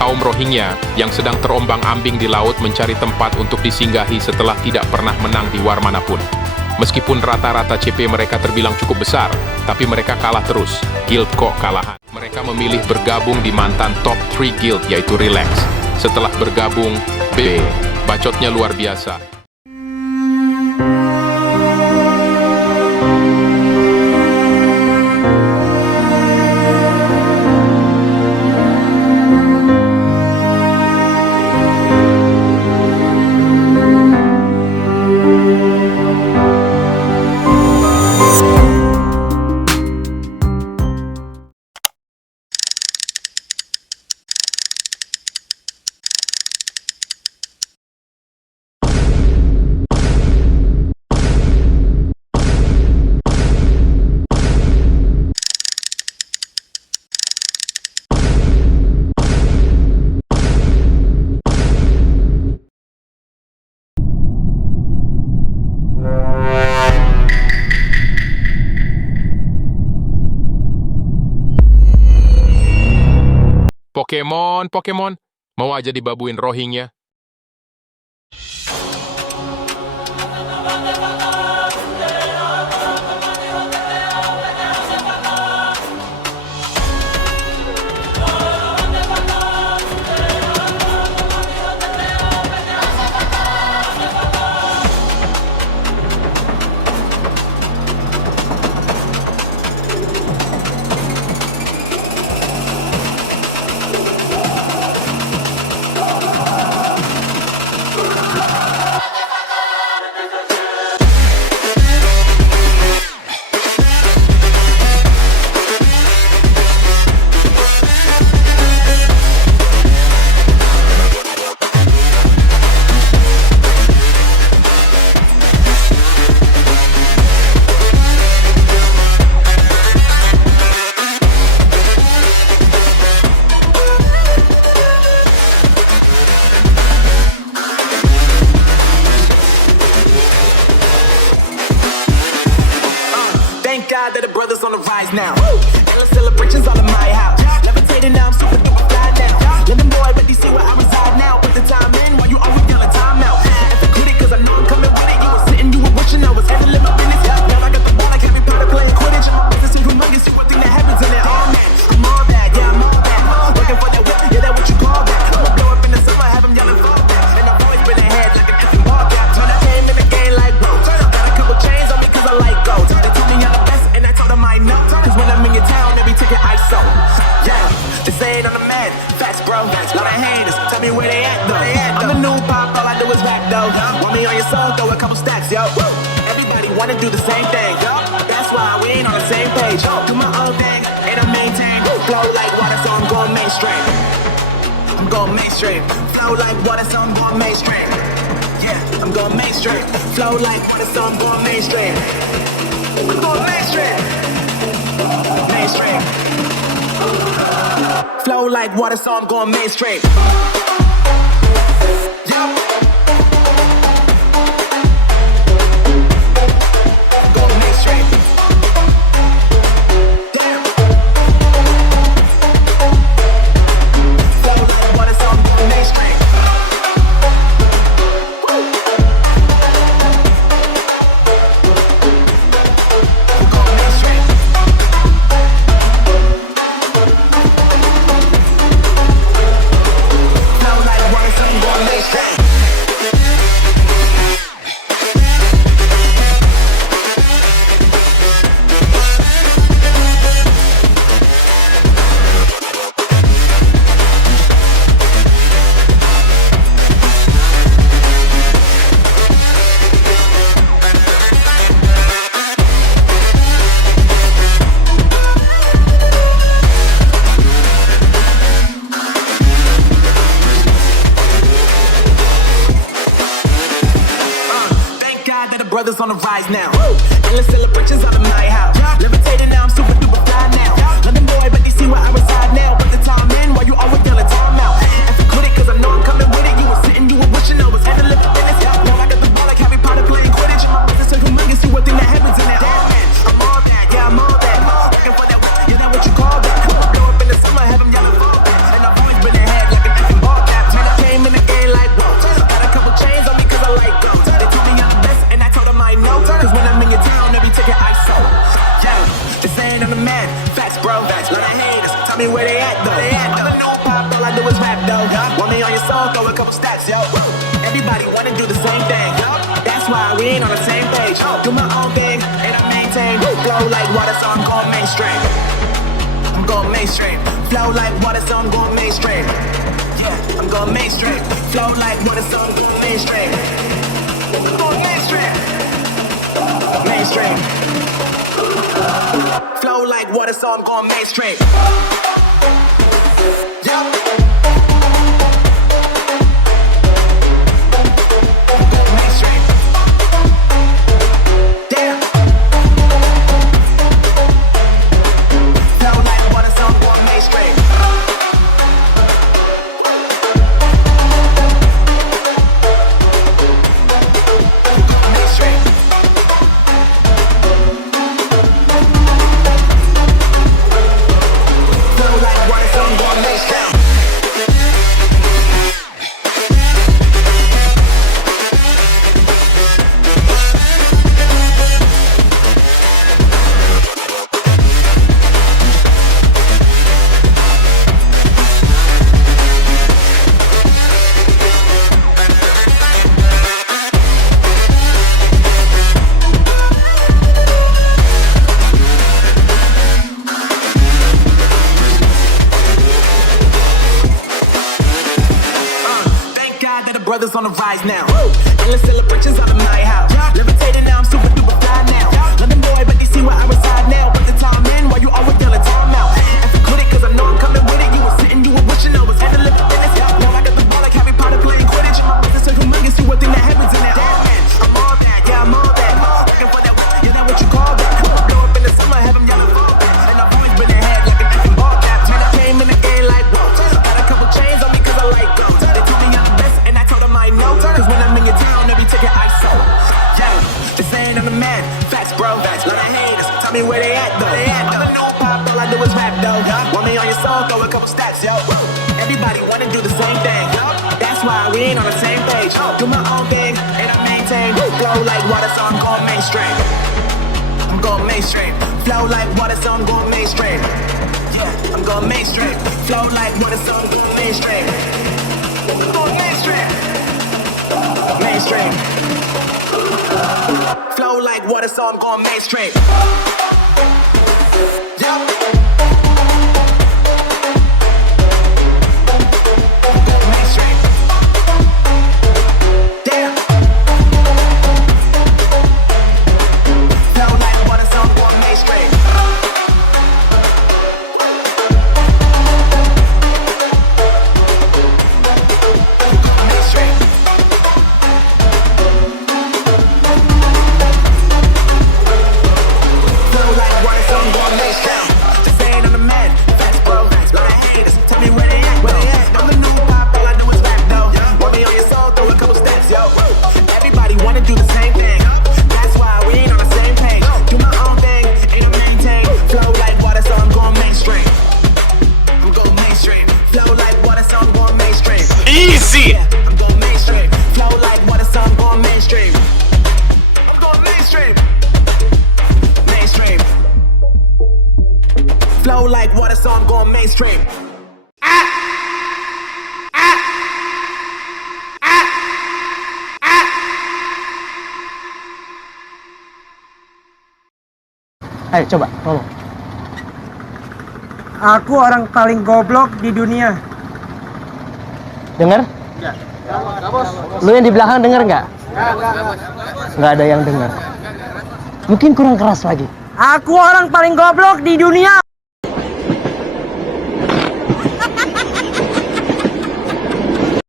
kaum Rohingya yang sedang terombang-ambing di laut mencari tempat untuk disinggahi setelah tidak pernah menang di war manapun. Meskipun rata-rata CP mereka terbilang cukup besar, tapi mereka kalah terus. Guild kok kalahan. Mereka memilih bergabung di mantan top 3 guild, yaitu Relax. Setelah bergabung, bacotnya luar biasa. Pokemon, mau aja dibabuin Rohingya. Thank God that the brothers on the rise now. Endless celebrations all in my house. Levitating now, I'm super duper fly now. Living boy, but you see where I reside now. Put the time in while you always yelling time out. If I quit it, cause I know I'm coming with it. You were sitting, you were wishing I was handling my business. Now I got the ball like Harry Potter playing Quidditch. My business is humongous, see what thing that happens in it. All that, I'm all that, yeah, I'm all that. Looking for that whip, yeah, that what you call that. I'ma blow up in the summer, have them yelling for that. And I've always been ahead like an effing ball gap. Turn the game in the game like bro. Got a couple chains on me cause I like gold. They told me I'm the best and I told them I know. Cause when I'm in your town, every ticket I sold. Yeah, they say it on the man. Facts, bro. Lot of haters. Tell me where they at, though. I'm the new pop, all I do is rap, though. Want me on your song, throw a couple stacks, yo. Everybody wanna do the same thing, yo. That's why we ain't on the same page. Do my own thing, and I maintain. Flow like water, so I'm going mainstream. I'm going mainstream. Flow like water, so I'm going mainstream. Yeah, I'm going mainstream. Flow like water, so I'm going mainstream. I'm going mainstream. Mainstream. Flow like water, so I'm going mainstream. Yup. Going mainstream. Damn. Flow like water, so I'm going mainstream. Brothers on the rise now. Endless celebrations out of my house. Levitating now, I'm super duper fly now. London boy, but you see where I reside now. Put the time in while you always yelling time out. If you quit it, cause I know I'm coming with it. You were sitting, you were wishing I was handling the business. Now I got the ball like Harry Potter playing Quidditch. My business is humongous, see what thing that happens in it. Damn man, I'm all that, yeah, I'm all that. Looking for that whip, yeah, that what you call that. Blow up in the summer, have them yelling for that. And I've always been ahead like an throw a couple stacks, yo. Everybody wanna do the same thing, yo. That's why we ain't on the same page. Do my own thing, and I maintain. Flow like water, so I'm going mainstream. I'm going mainstream. Flow like water, so I'm going mainstream. Yeah, I'm going mainstream. Flow like water, so I'm going mainstream. I'm going mainstream. Mainstream. Flow like water, so I'm going mainstream. Yup. Brothers on the rise now. Endless celebrations out of my house. Levitating now, I'm super duper fly now. London boy, but they see where I reside now. Put the time in while you always yelling time out. If you quit it, cause I know I'm coming with it. You were sitting, you were wishing I was handling the business. Now I got the ball like Harry Potter playing Quidditch. My business so humongous, see what thing that happens in that. I'm all that, yeah, I'm all that. Looking for that, you know what you call that. Blow up in the summer, have them yelling fall back. And I've always been ahead like an effing ball cap. Man, I came in the game like, whoa. Got a couple chains on me cause I like those. They told me I'm the best and I told them I know. Cause when I'm in your town, every ticket I sold. Yeah, they saying I'm the man. Facts, bro. Facts. Lot of haters. Tell me where they at, though. I'm the new pop, all I do is rap, though. Want me on your song, throw a couple stacks, yo. Everybody wanna do the same thing. That's why we ain't on the same page. Do my own thing, and I maintain. Flow like water, so I'm going mainstream. I'm going mainstream. Flow like water, so I'm going mainstream. Yeah, I'm going mainstream. Flow like water, so I'm going mainstream. I'm going mainstream. Mainstream. Flow like water, so I'm going mainstream. Yup. Mainstream. Damn. Flow like water, so I'm going mainstream. Easy! I'm going mainstream. Flow like water, so I'm going mainstream. I'm going mainstream. Mainstream. Flow like water, so I'm going mainstream. Ayo coba, tolong. Aku orang paling goblok di dunia. Dengar? Enggak. Lu yang di belakang dengar nggak? Nggak ada yang dengar. Mungkin kurang keras lagi. Aku orang paling goblok di dunia.